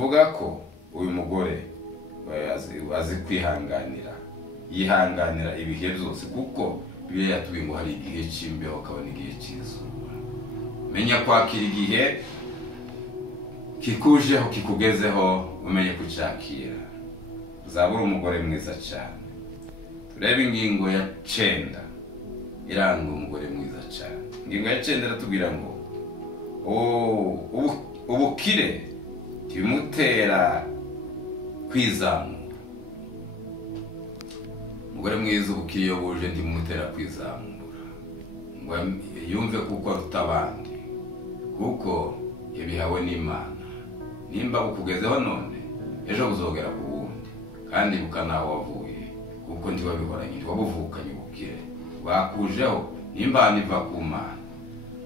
bivuga ko uyu mugore azi kwihanganira, yihanganira ibihe byose, kuko bibiliya yatubwiye ngo hari igihe cy'imbeho akaba n'igihe cy'izuba. Menya kwakira igihe kikujeho kikugezeho, umenye kucyakira, uzabura umugore mwiza cyane. Turebe ingingo ya 9 iranga umugore mwiza cyane. Ingingo ya 9 iratubwira ngo ubukire timutera kwizamura. Umugore mwiza ubukire iyo buje ndimutera kwizamura, ngo yumve kuko aruta abandi, kuko yabihawe n'Imana. Nimba bukugezeho none, ejo buzogera ku wundi, kandi bukanaho wavuye, kuko ntiwabihoranye, ntiwabuvukanye ubukire. Bakujeho nimba niva ku Mana,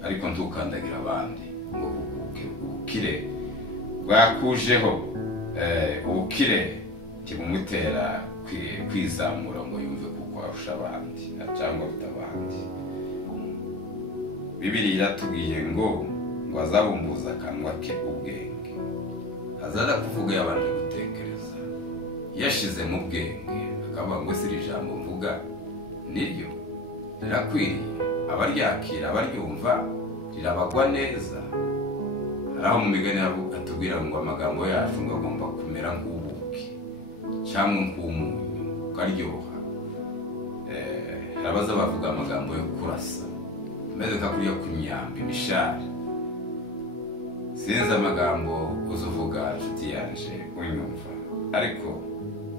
ariko ntukandagira abandi ngo ubukire bwakujeho. Ubukire timumutera kwizamura ngo yumve kuko arusha abandi cyangwa bitabandi. Bibiliya iratubwiye ngo azabumbuza akanwa ke ubwenge, azaza kuvuga yabanje gutekereza, yashize mu bwenge akavuga ngo si ijambo mvuga niryo rirakwiriye, abaryakira abaryumva rirabagwa neza. Haraho mu migani atubwira ngo amagambo yacu ngo agomba kumera nk'ubuki cyangwa nk'umunyu ukaryoha. Harabaza bavuga amagambo yo kurasa, meze kakuriya ku myambi imishari. Sinzi amagambo uzuvuga nshuti yanje unyumva, ariko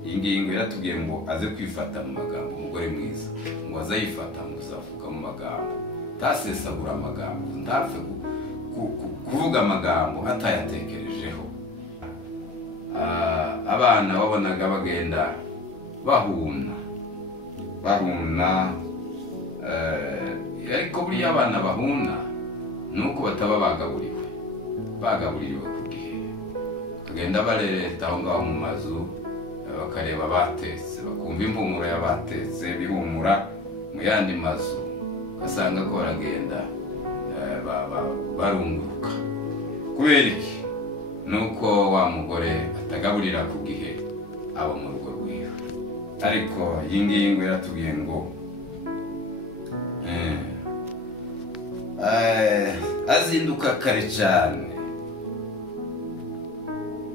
iyi ngingo iratubwiye ngo aze kwifata mu magambo. Umugore mwiza ngo azayifata ngo uzavuga mu magambo, tasesagura amagambo, ntapfe kuvuga amagambo atayatekerejeho. Abana babonaga bagenda bahuna, ariko buriya abana bahuna nuko bataba bagaburiwe ku gihe. Bagenda barereta aho ngaho mu mazu, bakareba batetse, bakumva impumuro y'abatetse bihumura mu yandi mazu, ugasanga ko baragenda barunguruka. Kubera iki? Nuko wa mugore atagaburira ku gihe abo mu rugo rwiwe. Ariko iyi ngingo iratubwiye ngo azinduka kare cyane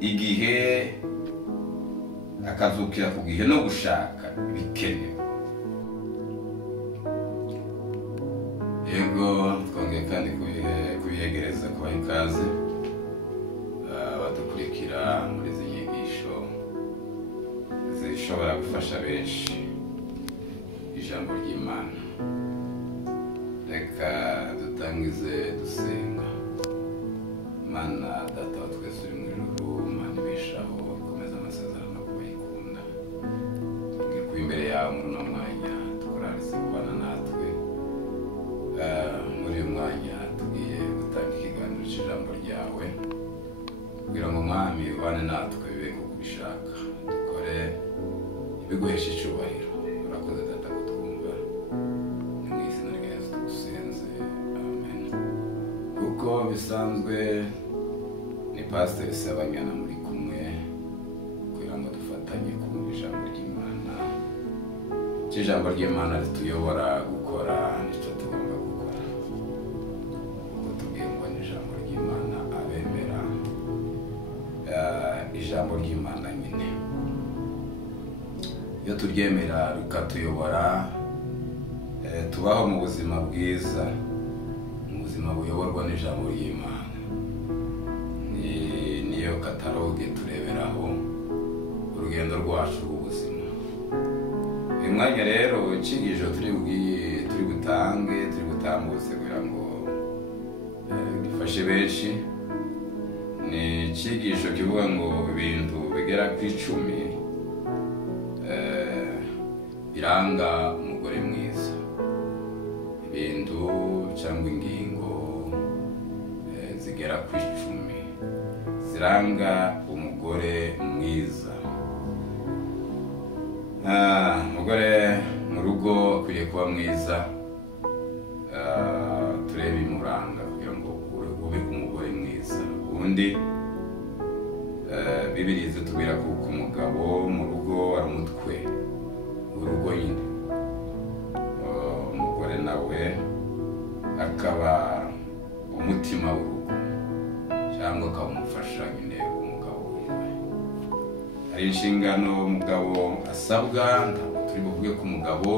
igihe, akazukira ku gihe no gushaka ibikenewe. Yego, twongeye kandi kubiyegereza kubaha ikaze badukurikira muri izi nyigisho zishobora gufasha benshi ijambo ry'Imana. Reka dutangize dusenga. Mana data wa twese uri mu ijuru, Mana ibeshaho ikomeza amasezerano no kubayikunda, tubwire ko imbere yawe muri uno mwanya tukurarize kubana natwe. Muri uyu mwanya tugiye gutanga ikiganiro cy'ijambo ryawe, kugira ngo Mwami ubane natwe bibe nk'uko ubishaka, dukore ibiguhesha icyubahiro. Urakoze data kutwumva, ni mu izina rya Yesu tugusenze, amen. Kuko bisanzwe ni Pasiteri Sebanyana muri kumwe, kugira ngo dufatanye kumva ijambo ry'Imana. Ijambo ry'Imana rituyobora gukora nicyo tugomba gukora, kuko tubwiye ngo ni ijambo ry'Imana abemera ijambo ry'Imana nyine. Iyo turyemera rikatuyobora, tubaho mu buzima bwiza, mu buzima buyoborwa n'ijambo ry'Imana. Niyo kataloge tureberaho urugendo rwacu rw'ubuzima. Uyu mwanya rero icyigisho turi gutambutse kugira ngo gifashe benshi, ni icyigisho kivuga ngo ibintu bigera ku 10 biranga umugore mwiza. Ibintu cyangwa ingingo zigera ku 10 ziranga umugore mwiza. Umugore mu rugo akwiriye kuba mwiza. Turebe imuranga kugira ngo ube umugore mwiza. Ubundi Bibiliya zitubwira ko umugabo mu rugo ari umutwe w'urugo nyine, umugore nawe akaba umutima w'urugo cyangwa akaba umufasha nyine umugabo wiwe. Hari inshingano umugabo asabwa, ntabwo turi buvuge ku mugabo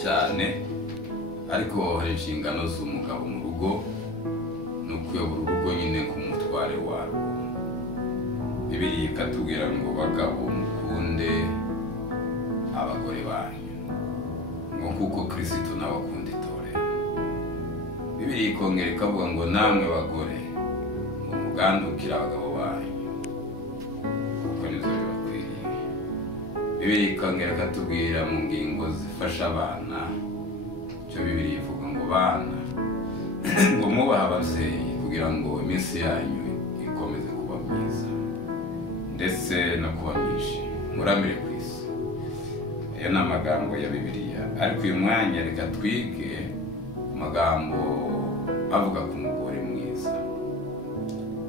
cyane, ariko hari inshingano z'umugabo mu rugo no kuyobora urugo nyine nk'umutware warwo. Bibiliya ikatubwira ngo bagabo mukunde abagore banyu nk'uko Kristo nawe akunda itorero. Bibiliya ikongera ikavuga ngo namwe bagore ngo mugandukire abagabo banyu kuko nizo bibakwiriye. Bibiliya ikongera ikatubwira mu ngingo zifasha abana, icyo Bibiliya ivuga ngo bana ngo mwubahe ababyeyi kugira ngo iminsi yanyu ikomeze kuba myiza ndetse no kuba myinshi, muramire ku isi. Ayo ni amagambo ya Bibiliya, ariko uyu mwanya reka twige ku magambo avuga ku mugore mwiza.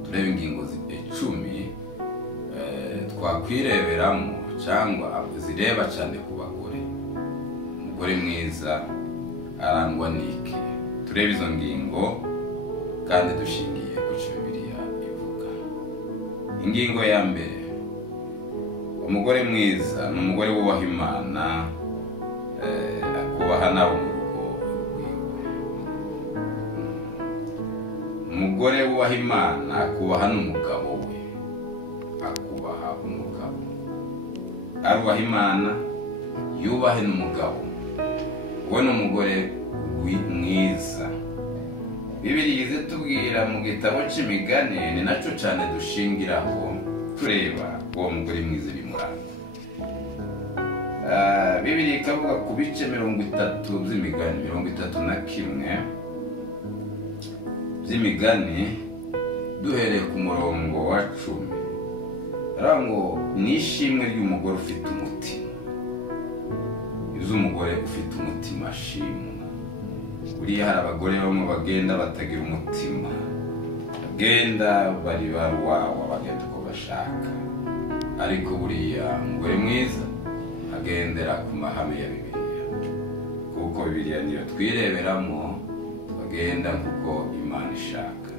Turebe ingingo 10 twakwireberamo cyangwa zireba cyane ku bagore. Umugore mwiza arangwa n'iki? Turebe izo ngingo kandi dushingiye ku cyo Bibiliya ivuga. Ingingo ya mbere, umugore mwiza ni umugore wubaha Imana, akubaha n'abo mu rugo rwiwe. Umugore wubaha Imana akubaha n'umugabo we, akubaha umugabo. Arubaha Imana, yubahe n'umugabo. Uwo ni umugore mwiza. Bibiliya izitubwira mu gitabo cy'Imigani, ni nacyo cyane dushingiraho tureba uwo mugore mwiza bimuranga. Bibiliya ikavuga ku bice 30 by'Imigani, 31 by'Imigani, duhereye ku murongo wa 10. Aravuga ngo nishimwe ry'umugore ufite umutima. Iz'umugore ufite umutima ashimwa. Buriya hari abagore bamwe bagenda batagira umutima, bagenda bari bawawa, bagenda uko bashaka, ariko buriya umugore mwiza agendera ku mahame ya Bibiliya, kuko Bibiliya niyo twireberamo, bagenda kuko Imana ishaka.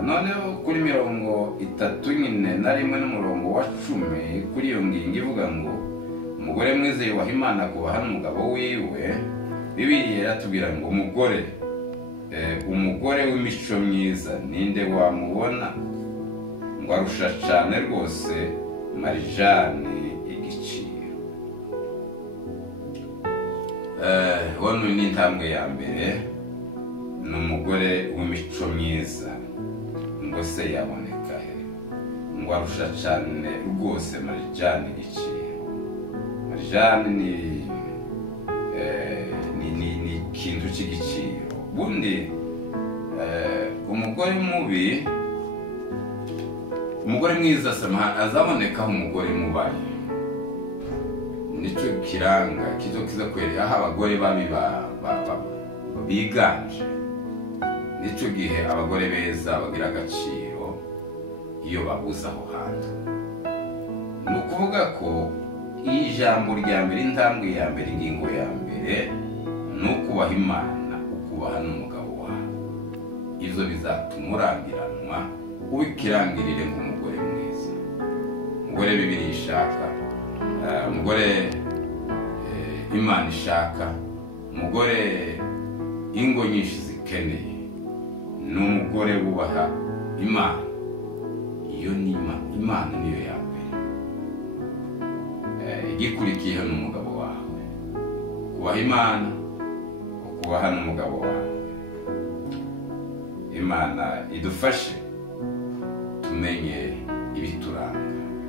Noneho kuri 31 n'umurongo wa 10, kuri iyo ngingo ivuga ngo umugore mwiza yubaha Imana akubaha n'umugabo wiwe. Bibiliya iratubwira ngo umugore w'imico myiza ninde wamubona ngo arusha cyane rwose Marijane igiciro. Wano ni intambwe ya mbere, ni umugore w'imico myiza ngo se yaboneka he? Ngo arusha cyane rwose Marijane igiciro. Marijane ni ikintu cy'igiciro. Bundi umugore mubi, umugore mwiza azabonekaho umugore mubaye. Nicyo kiranga kiza kwereka aho abagore babi biganje. Nicyo gihe abagore beza bagira agaciro iyo babuze aho hantu. Ni ukuvuga ko iyi jambo rya mbere, intambwe ya mbere, ingingo ya mbere, ni ukubaha Imana, ukubaha n'umugabo wawe. Izo bizatuma urangiranwa, ubikirangirire nk'umugore mwiza. Umugore Bibiliya ishaka, umugore Imana ishaka, umugore ingo nyinshi zikeneye, ni umugore wubaha Imana. Iyo ni Imana niyo ya mbere. Igikurikiyeho n'umugabo wawe. Kubaha Imana, ukubaha n'umugabo wawe. Imana idufashe tumenye ibituranga,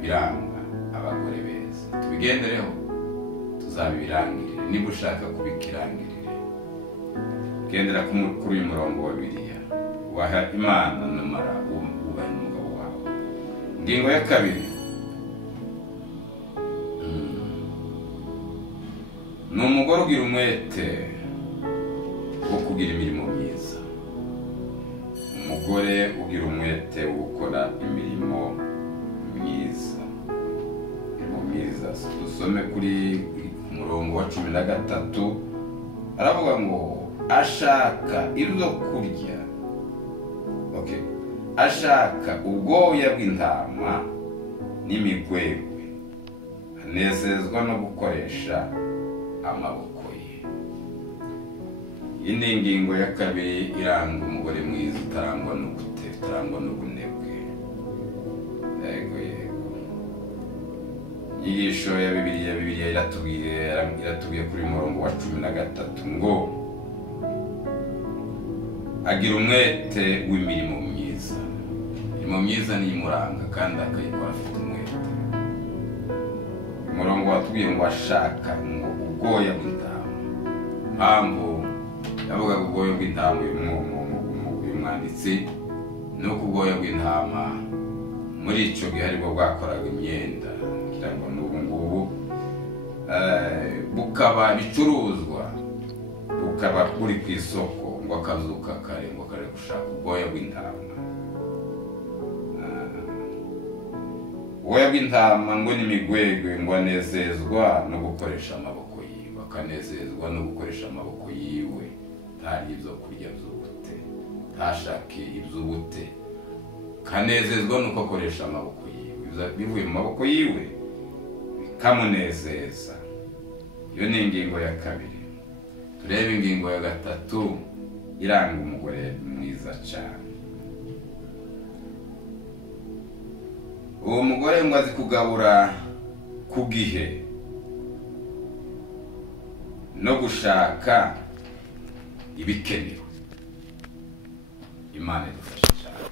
biranga abagore beza. Tubigendereho, tuzabirangirire. Niba ushaka kubikirangirire, gendera kuri uyu murongo wa Bibiliya. Ubaha Imana namara ubahe n'umugabo wawe. Ingingo ya kabiri, ni umugore ugira umwete wo kugira imirimo myiza. Umugore ugira umwete wo gukora imirimo dusome kuri umurongo wa 13 aravuga ngo ashaka ibyo kurya. Okay, ashaka ubwoya bw'intama n'imigwegwe, anezezwa no gukoresha amaboko ye. Iyi ni ingingo ya kabiri iranga umugore mwiza utarangwa n'ubunebwe. Yego inyigisho ya Bibiliya iratubwiye kuri murongo wa 13 ngo agira umwete w'imirimo myiza. Imirimo myiza ni imuranga kandi akayikora afite umwete. Umurongo watubwiye ngo ashaka ngo ubwoya bw'intama. Mpamvu yavuga ubwoya bw'intama uyu mwanditsi ni uko ubwoya bw'intama muri icyo gihe aribwo bwakoraga imyenda, kugira ngo n'ubu ngubu bukaba bicuruzwa, bukaba buri ku isoko, ngo akazuka kare ngo kare gushaka ubwoya bw'intama. Ubwoya bw'intama ngo n'imigwegwe ngo anezezwa no gukoresha amaboko yiwe, akanezezwa no gukoresha amaboko yiwe, ntari ibyo kurya by'ubute, ntashake iby'ubute, kanezezwa nuko akoresha amaboko yiwe, bivuye mu maboko yiwe bikamunezeza. Iyo ni ingingo ya kabiri. Turebe ingingo ya gatatu iranga umugore mwiza cyane. Uwo mugore ngo azi kugabura ku gihe no gushaka ibikenewe. Imana idufashe cyane.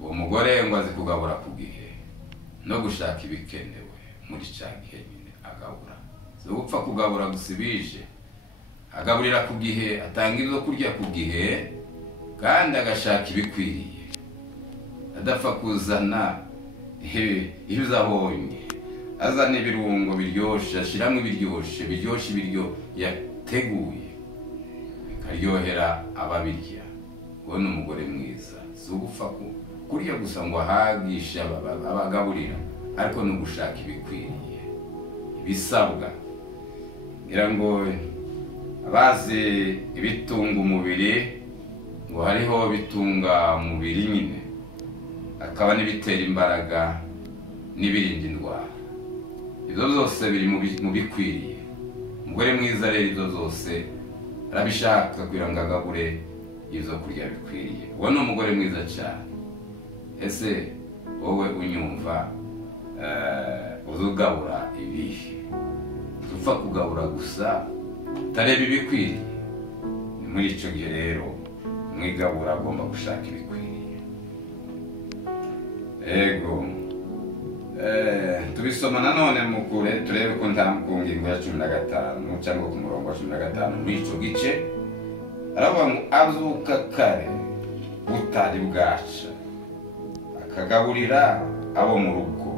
Uwo mugore ngo azi kugabura ku gihe no gushaka ibikenewe. Muri cya gihe nyine agabura, si gupfa kugabura gusa ibije, agaburira ku gihe, atanga ibyo kurya ku gihe kandi agashaka ibikwiriye, adapfa kuzana ibyo abonye, azana ibirungo biryoshye, ashyiramo biryoshye ibiryo yateguye bikaryohera ababirya. Uwo ni umugore mwiza, si ugupfa kurya gusa ngo ahagishe abagaburira, ariko no gushaka ibikwiriye, ibisabwa. Ngira ngo abazi ibitunga umubiri, ngo hariho bitunga umubiri nyine, akaba n'ibitera imbaraga n'ibirinda indwara. Ibyo byose biri mu bikwiriye. Umugore mwiza rero ibyo byose arabishaka kugira ngo agabure ibyo kurya bikwiriye. Uwo ni umugore mwiza cyane. Ese wowe unyumva uzugabura ibihe? Upfa kugabura gusa utareba ibikwiriye? Ni muri icyo gihe rero mwigabura agomba gushaka ibikwiriye. Ego tubisoma nanone mukure turebe ko ku ngingo ya 15 cyangwa ku murongo wa 15 muri icyo gice aravuga ngo azuka kare butari bwaca, akagaburira abo mu rugo,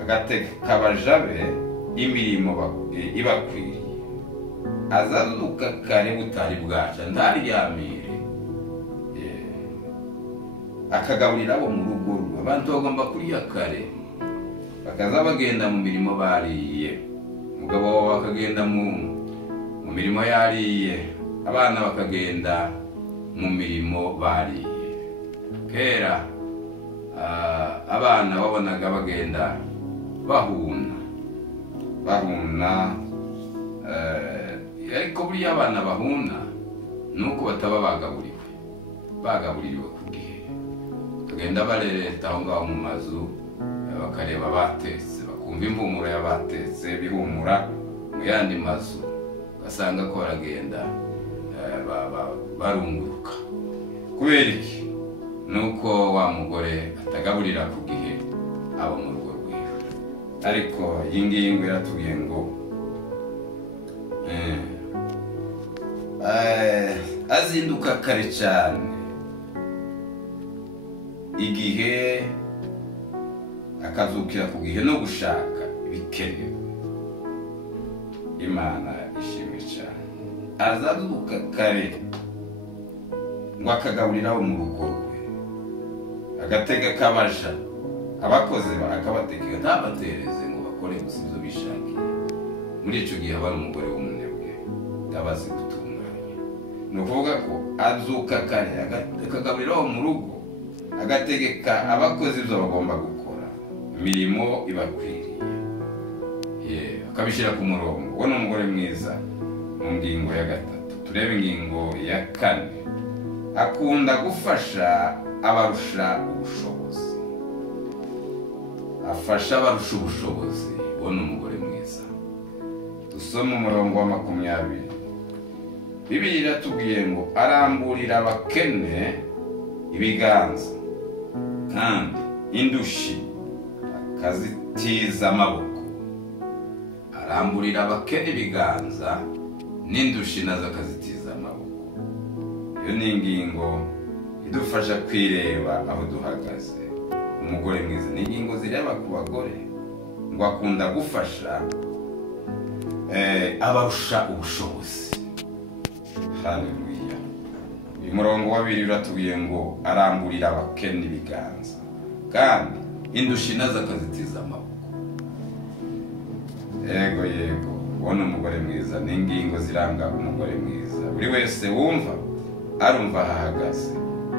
agateka abaja be imirimo ibakwiriye. Azazuka kare butari bwaca, ntaryamire, akagaburira abo mu rugo rwe. Abantu bagomba kurya kare, bakaza bagenda mu mirimo bariye, umugabo wawe akagenda mu mirimo yariye, abana bakagenda mu mirimo bariye. Kera abana wabonaga bagenda bahuna, ariko buriya abana bahuna nuko bataba bagaburiwe ku gihe. Bagenda barereta aho ngaho mu mazu, bakareba abatetse, bakumva impumuro y'abatetse bihumura mu yandi mazu, ugasanga ko baragenda barunguruka. Kubera iki? Nuko wa mugore atagaburira ku gihe abo mu rugo rwiwe. Ariko iyi ngingo iratubwiye ngo azinduka kare cyane igihe, akazukira ku gihe no gushaka ibikenewe. Imana ishimwe cyane. Azazuka kare ngo akagaburira abo mu rugo rwe, agatega kabaja abakozi akabatekera ntabatereze ngo bakore gusa ibyo bishakiye. Muri icyo gihe aba ari umugore w'umunebwe utabazi gutunganya. Ni ukuvuga ko azuka kare akagaburira aho mu rugo, agategeka abakozi ibyo bagomba gukora, imirimo ibakwiriye, akabishyira ku murongo. Uwo ni umugore mwiza. Mu ngingo ya 3 turebe ingingo ya 4, akunda gufasha abarusha ubushobozi. Afasha abarusha ubushobozi. Uwo ni umugore mwiza. Dusoma umurongo wa 20. Bibiliya iratubwiye ngo aramburira abakene ibiganza kandi indushi akazitiza amaboko. Aramburira abakene ibiganza n'indushi nazo akazitiza amaboko. Iyo ni ingingo idufasha kwireba aho duhagaze. Umugore mwiza ni ingingo zireba ku bagore ngo akunda gufasha abarusha ubushobozi. Haleluya. Uyu murongo wa 2 uratubwiye ngo aramburira abakene ibiganza kandi indushi nazo akazitiza amaboko. Yego ubona umugore mwiza ni ingingo ziranga umugore mwiza. Buri wese wumva arumva ahagaze,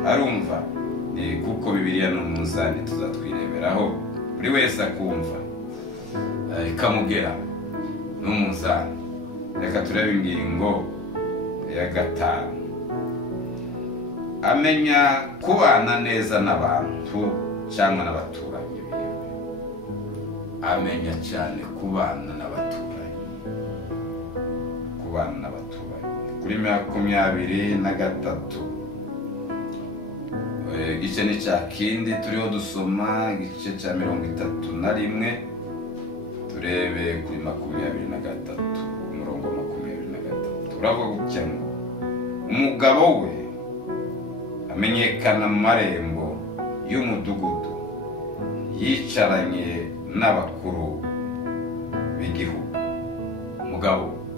arumva ni kuko Bibiliya n'umunzani tuzatwireberaho. Buri wese akumva ikamugera n'umunzani. Reka turebe ingingo ya 5, amenya kubana neza n'abantu cyangwa n'abaturanyi biwe. Amenya cyane kubana n'abaturanyi, kubana n'abaturanyi. Kuri 23 igice ni cya kindi turiho dusoma, igice cya 31, turebe kuri 23 umurongo wa 23. Uravuga gutya ngo umugabo we amenyekana mu marembo y'umudugudu, yicaranye n'abakuru b'igihugu.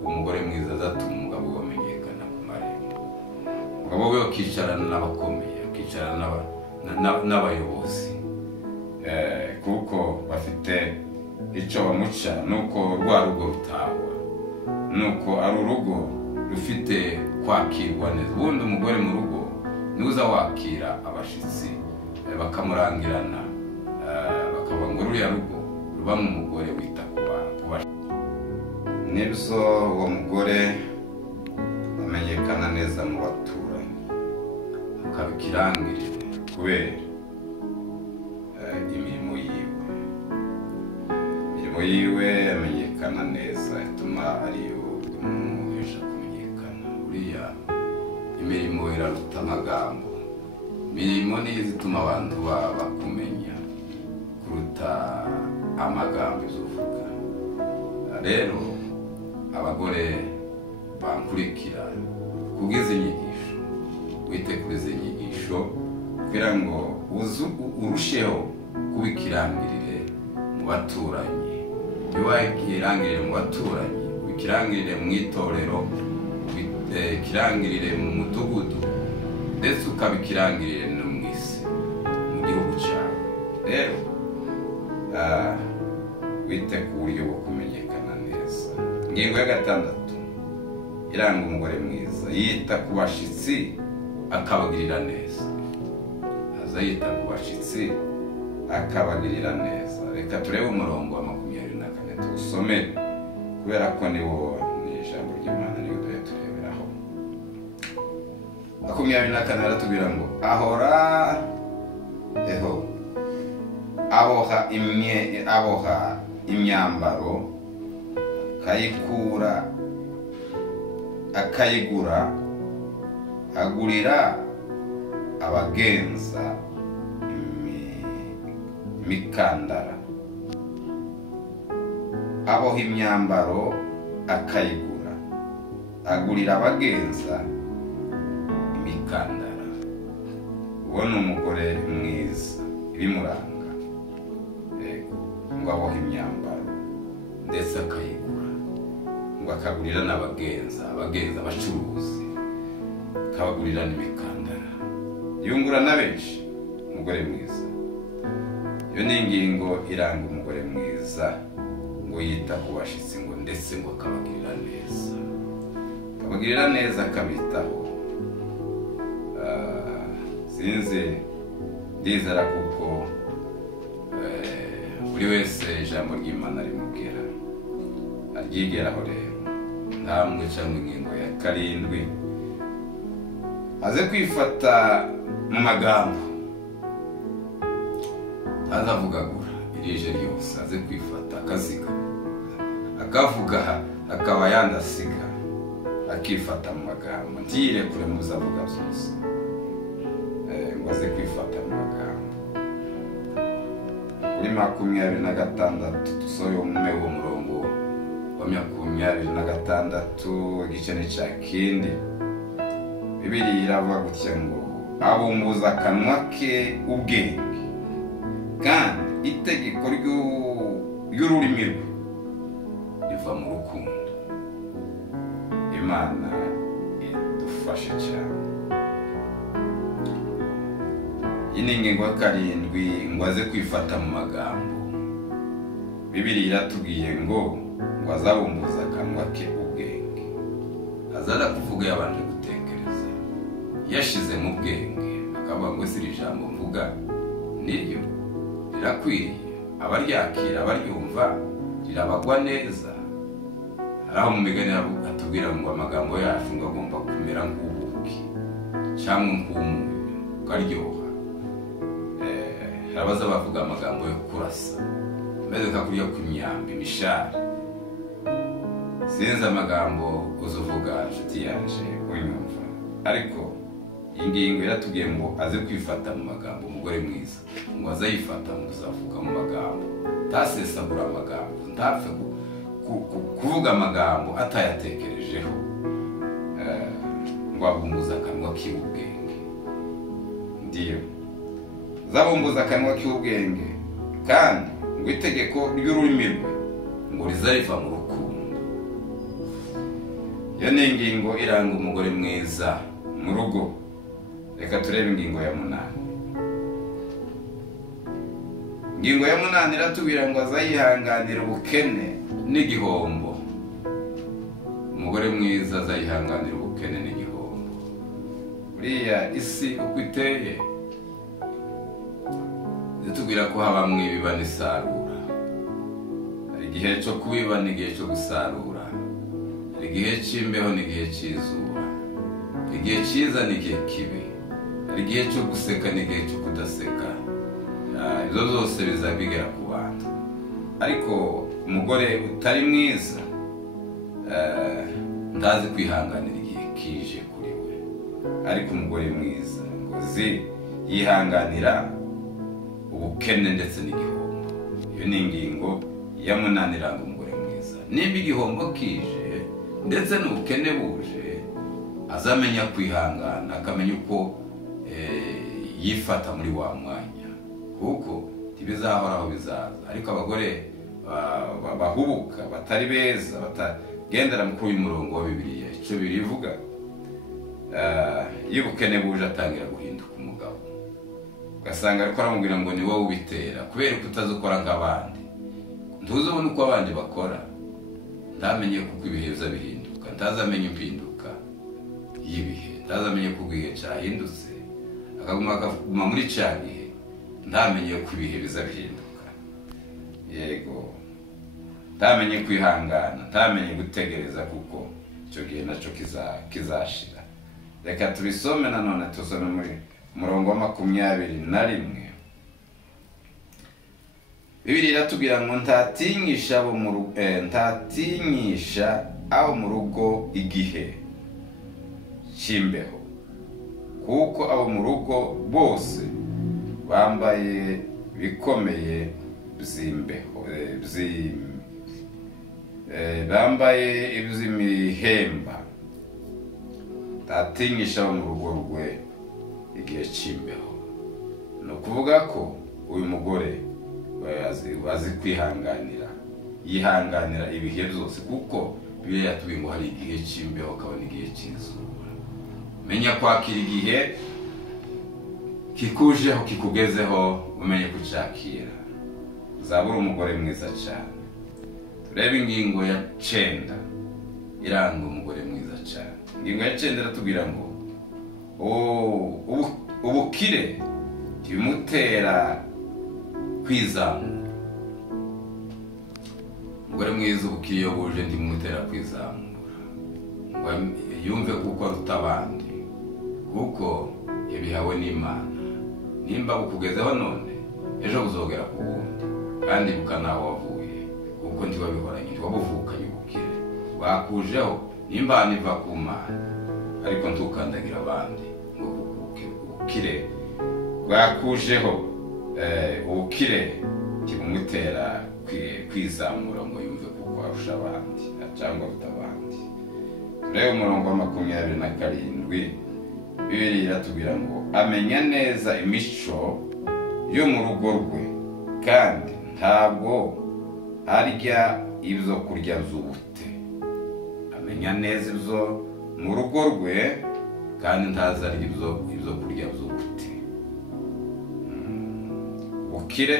Umugore mwiza azatuma umugabo we amenyekana mu marembo. Umugabo we akicarana n'abakomeye, akicarana n'abayobozi, kuko bafite icyo bamuca, nuko rwa rugo rutahwa, nuko ari urugo rufite kwakirwa neza. Ubundi umugore mu rugo niuza wakira abashitsi bakamurangirana, bakavuga ngo ruriya rugo ruba mu mugore wita ku nibyo. Uwo mugore amenyekana neza mu baturanyi, akabikirangirira kubera imirimo yiwe amenyekana neza, ituma ariyo imuhesha kumenyekana. Buriya imirimo iraruta amagambo. Imirimo niyo ituma abantu bakumenya kuruta amagambo izuvuga. Rero abagore bankurikira kugize inyigisho, wite kuri izi nyigisho kugira ngo urusheho kubikirangirire mu baturanyi. Biwakirangirire mu baturanyi, bikirangirire mu itorero, bikirangirire mu mudugudu, ndetse ukabikirangirire no mu isi, mu gihugu cyawe. Rero wite ku buryo bwo kumenyekana neza. Ingingo ya 6 iranga umugore mwiza, yita ku bashitsi akabagirira neza. Aza yita ku bashitsi akabagirira neza. Reka turebe umurongo wa 24 tuwusome, kubera ko niwo ni ijambo ry'Imana niyo tureberaho. 24 aratubwira ngo aboha imyambaro akayigura, agurira abagenza imikandara. Aboha imyambaro akayigura, agurira abagenza imikandara. Uwo ni umugore mwiza ibimuranga. Ngo aboha imyambaro ndetse akayigura, ngo akagurira n'abagenza abacuruzi, akabagurira n'imikandara. Yungura na benshi. Umugore mwiza iyo ni ingingo iranga umugore mwiza ngo yita ku bashitsi ngo ndetse ngo akabagirira neza akabitaho. Sinzi ndizera kuko buri wese ijambo ry'Imana rimubwira aryigeraho rero. Namwe cyangwa ingingo ya 7 aze kwifata mu magambo azavugagura irije ryose, aze kwifata akaziga akavuga akaba yandasiga akifata mu magambo ntire kure muzavuga byose, ngo aze kwifata mu magambo. Kuri 26 dusohoye umume wo murongo wa 26 igice cya kindi, Bibiliya iravuga gutya ngo abumbuza akanwa ke ubwenge, kandi itegeko ry'ururimi rwe riva mu rukundo. Imana idufashe cyane. Iyi ni ingingo ya 7 ngo aze kwifata mu magambo. Bibiliya iratubwiye ngo azabumbuza akanwa ke ubwenge. Azaza kuvuga yabanje gutekereza, yashize mu bwenge akavuga ngo si ijambo mvuga niryo rirakwiriye, abaryakira abaryumva rirabagwa neza. Araho mu migani atubwira ngo amagambo yacu ngo agomba kumera nk'ubuki cyangwa nk'umunyu ukaryoha. Abaza bavuga amagambo yo kurasa meze nka kurya kw'imyambi imishari. Sinzi amagambo uzuvuga nshuti yanje unyumva, ariko ingingo iratubwiye ngo aze kwifata mu magambo. Umugore mwiza ngo azayifata mu kuzavuga mu magambo, ntasesagura amagambo, ntapfe kuvuga amagambo atayatekerejeho, ngo abumbuza akanwa k'ubwenge. Ndiyo zabumbuza akanwa k'ubwenge, kandi ngo itegeko ry'ururimi rwe ngo rizariva mu rukundo. Iyo ni ingingo iranga umugore mwiza mu rugo. Reka turebe ingingo ya 8. Ingingo ya 8 iratubwira ngo azayihanganira ubukene n'igihombo. Umugore mwiza azayihanganira ubukene n'igihombo. Buriya isi uko iteye zitubwira ko habamwe ibiba n'isarura. Hari igihe cyo kubiba n'igihe cyo gusarura, hari igihe cy'imbeho n'igihe cy'izuba, igihe cyiza n'igihe kibi, hari igihe cyo guseka n'igihe cyo kudaseka. Izo zose bizabigera ku bantu, ariko umugore utari mwiza ndazi kwihanganira igihe kije kuri we, ariko umugore mwiza ngo yihanganira ubukene ndetse n'igihombo. Iyo ni ingingo ya 8 iranga umugore mwiza. Nimba igihombo kije ndetse n'ubukene buje, azamenya kwihangana, akamenya uko yifata muri wa mwanya, kuko ntibizahoraho bizaza. Ariko abagore bahubuka batari beza, batagendera mu kuri murongo wa Bibiliya, icyo birivuga iyo ubukene buje atangira guhinduka umugabo. Ugasanga ariko aramubwira ngo ni wowe ubitera, kubera ko utazukora nk'abandi. Ntuzubona uko abandi bakora, ntamenye kuko ibihe biza bihinduka, ntazamenye impinduka y'ibihe, ntazamenye ko igihe cyahindutse akaguma muri cya gihe, ntamenye ko ibihe biza bihinduka. Yego, ntamenye kwihangana, ntamenye gutegereza kuko icyo gihe nacyo kizashira. Reka tubisome nanone, tusome muri murongo wa 21. Bibiliya iratubwira ngo ntatinyisha abo mu rugo igihe cy'imbeho, kuko abo mu rugo bose bambaye bikomeye by'imbeho, bambaye iby'imihemba. Ntatinyisha abo mu rugo rwe igihe cy'imbeho. Ni ukuvuga ko uyu mugore azi kwihanganira, yihanganira ibihe byose, kuko Bibiliya yatubwiye ngo hari igihe cy'imbeho kabone igihe cy'izuba. Menya kwakira igihe kikujeho kikugezeho umenye kucakira uzabura umugore mwiza cyane. Turebe ingingo ya 9 iranga umugore mwiza cyane. Ingingo ya 9 iratubwira ngo ubukire bimutera kwizamura. Umugore mwiza ubukire iyo buje ndimutera kwizamura, yumve kuko aruta abandi, kuko yabihawe n'Imana. Nimba bukugezeho none ejo buzogera ku wundi, kandi bukanaho wavuye, kuko ntiwabihoranye, ntiwabuvukanye ubukire. Wakujeho nimba niva ku Mana, ariko ntukandagira abandi ngo ubukire bwakujeho. Ubukire kibumutera kwizamura ngo yumve kuko arusha abandi cyangwa aruta abandi. Turebe umurongo wa 27. Bibiliya iratubwira ngo amenya neza imico yo mu rugo rwe, kandi ntabwo arya ibyo kurya by'ubute. Amenya neza ibyo mu rugo rwe, kandi ntazarya ibyo kurya by'ubute. Ubukire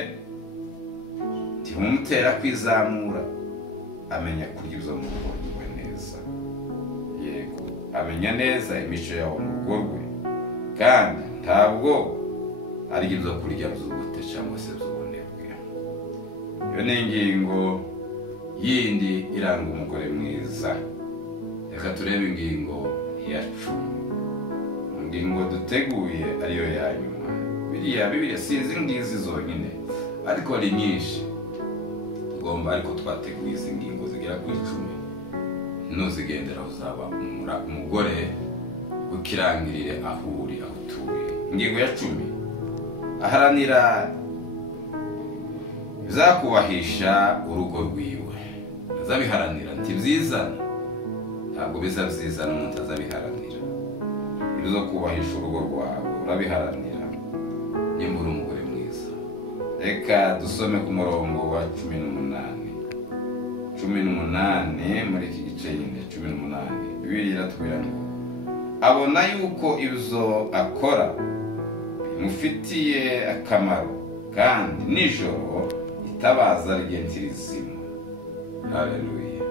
ntibumutera kwizamura, amenya kurya ibyo mu rugo rwe neza. Yego, amenya neza imico yawo mu rugo rwe, kandi ntabwo arya ibyo kurya by'ubute cyangwa se by'ubunebwe. Iyo ni ingingo yindi iranga umugore mwiza. Reka turebe ingingo ya 10. Ingingo duteguye ariyo ya nyuma. Bibiliya sinzi ngizi zonyine, ariko ari nyinshi. Tugomba ariko twateguye izi ngingo zigera ku 10. Nuzigendera uzaba umugore ukirangirire aho uri, aho utuye. Ingingo ya 10. Aharanira bizakubahisha urugo rwiwe. Azabiharanira ntibizana, ntabwo bizabizana umuntu azabiharanira. Ibizo kubahisha urugo rwawe urabiharanira nimba uri umugore mwiza. Reka dusome ku murongo wa 18 muri iki gice nyine 18. Bibiliya iratubwira ngo abona yuko ibyo akora bimufitiye akamaro, kandi nijoro itabaza rye ntirizima. Haleluya.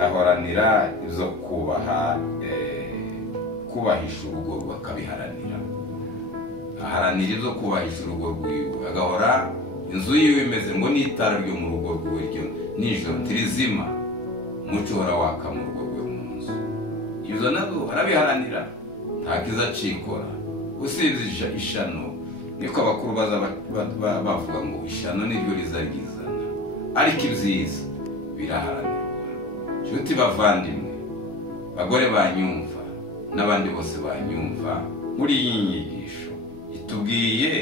Ahoranira ibyo kubahisha urugo rwe akabiharanira. Aharanira ibyo kubahisha urugo rwiwe, agahora inzu yiwe imeze ngo n'itara ryo mu rugo rwe ryo nijoro ntirizima, umuco uhora waka mu rugo rwe mu nzu. Ibyo nabyo arabiharanira, nta kiza cikora. Usibye ishano, niko abakuru bavuga ngo ishano niryo rizaryizana, ariko ibyiza biraharanirwa. Nshuti bavandimwe, bagore banyumva n'abandi bose banyumva, muri iyi nyigisho itubwiye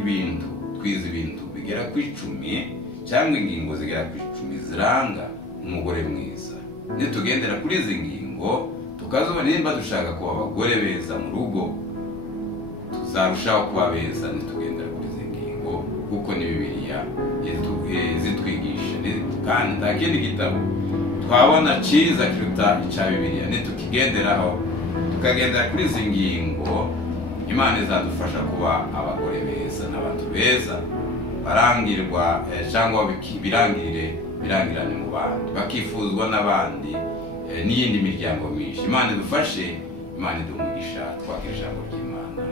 ibintu, twize ibintu bigera ku 10 cyangwa ingingo zigera ku 10 ziranga umugore mwiza. Nitugendera kuri izi ngingo tukazobona nimba dushaka kuba abagore beza mu rugo, tuzarushaho kuba beza nitugendera kuri izi ngingo, kuko ni Bibiliya zitwigisha. Kandi nta kindi gitabo twabona cyiza kiruta icya Bibiliya. Nitukigenderaho tukagendera kuri izi ngingo, Imana izadufasha kuba abagore beza n'abantu beza, barangirwa cyangwa birangirane mu bandi, bakifuzwa n'abandi n'iyindi miryango myinshi. Imana idufashe, Imana idumugisha. Twakira ijambo ry'Imana.